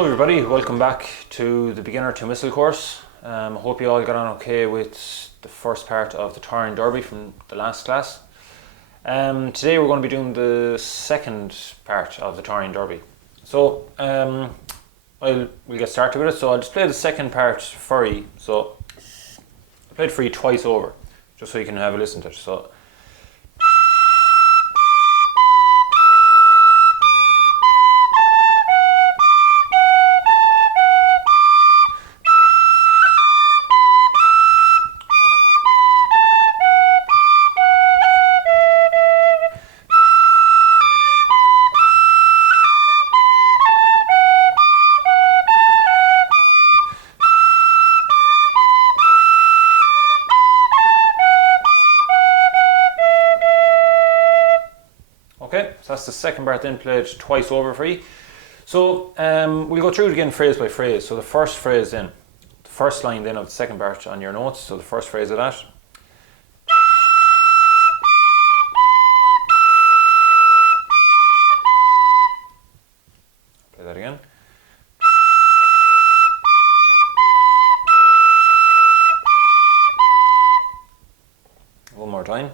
Hello everybody, welcome back to the Beginner to Missile course. I hope you all got on okay with the first part of the Taureen Derby from the last class. Today we're going to be doing the second part of the Taureen Derby. So we'll get started with it. So I'll just play the second part for you. So I played for you twice over, just so you can have a listen to it. So. Okay, so that's the second part then, played twice over for you. So we'll go through it again phrase by phrase. So the first phrase then, the first line then of the second part on your notes, so the first phrase of that. Play that again. One more time.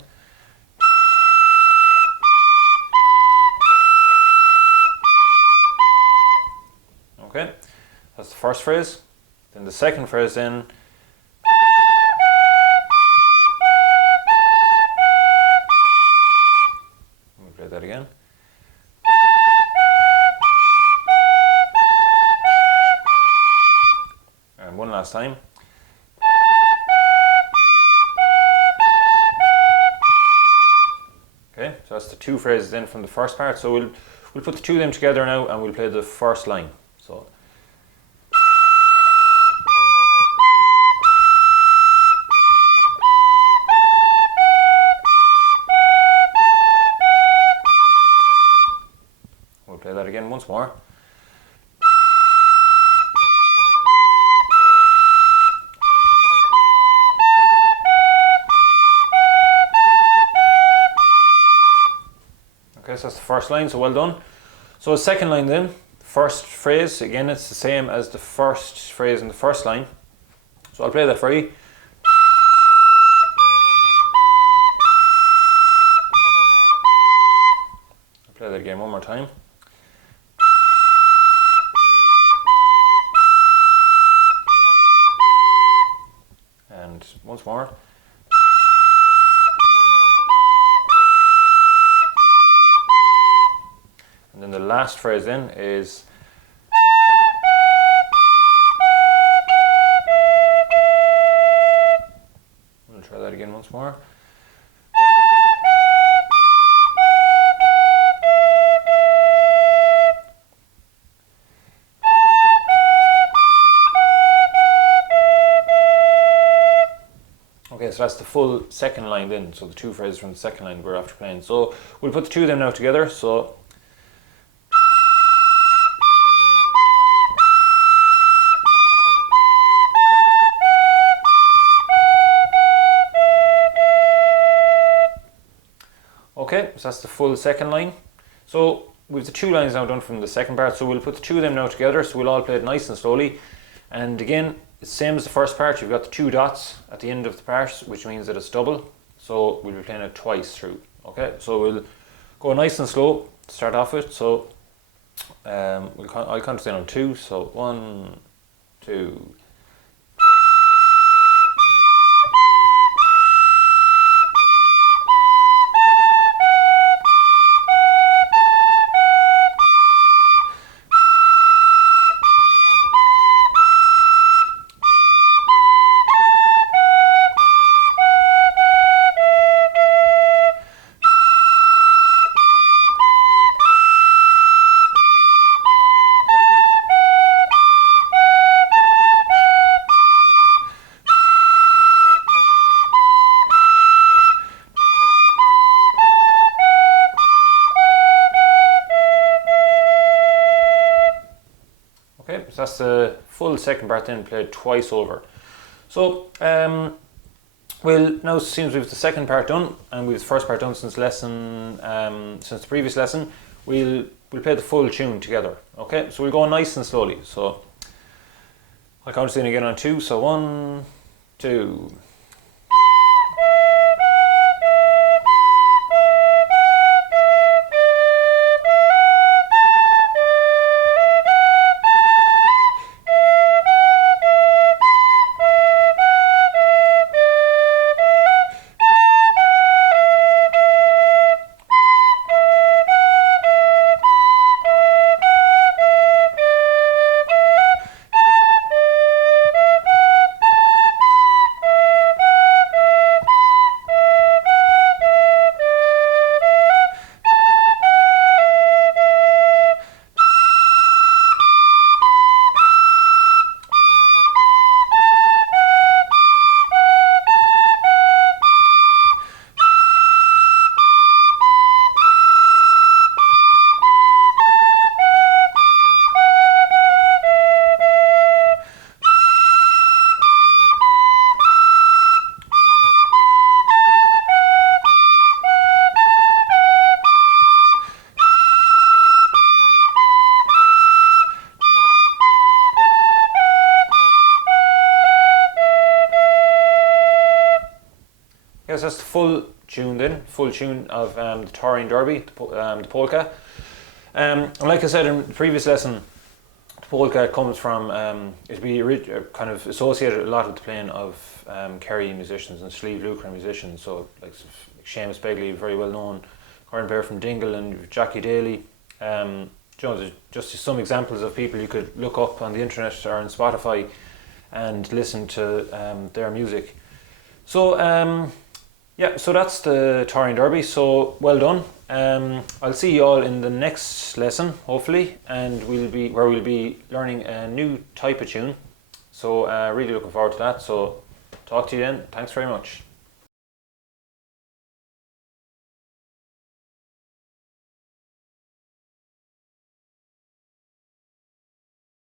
Okay, that's the first phrase. Then the second phrase then. We'll play that again. And one last time. Okay, so that's the two phrases then from the first part. So we'll put the two of them together now and we'll play the first line. So we'll play that again once more. Okay, so that's the first line, so well done. So the second line then. First phrase, again it's the same as the first phrase in the first line. So I'll play that for you. I'll play that again one more time. And once more. And then the last phrase then is we'll try that again once more. Okay, so that's the full second line then. So the two phrases from the second line we're after playing. So we'll put the two of them now together. So okay, so that's the full second line. So we have the two lines now done from the second part, so we'll put the two of them now together, so we'll all play it nice and slowly. And again, it's the same as the first part, you've got the two dots at the end of the part, which means that it's double. So we'll be playing it twice through. Okay, so we'll go nice and slow to start off with. So I'll count down on two, so 1, 2. So that's the full second part then played twice over. So well, now since we've the second part done and we've the first part done since the previous lesson, we'll we'll play the full tune together. Okay, so we'll go nice and slowly. So I'll count us in again on 2. So 1, 2. Yes, that's the full tune then, full tune of the Taureen Derby, the polka. And like I said in the previous lesson, the polka comes from, it'd be kind of associated a lot with the playing of Kerry musicians and Slieve Lucan musicians, so like Seamus Begley, very well known, Corn Bear from Dingle, and Jackie Daly. There's just some examples of people you could look up on the internet or on Spotify and listen to their music. So yeah, so that's the Taureen Derby, so well done. I'll see you all in the next lesson, hopefully, and we'll be learning a new type of tune. So really looking forward to that. So talk to you then. Thanks very much.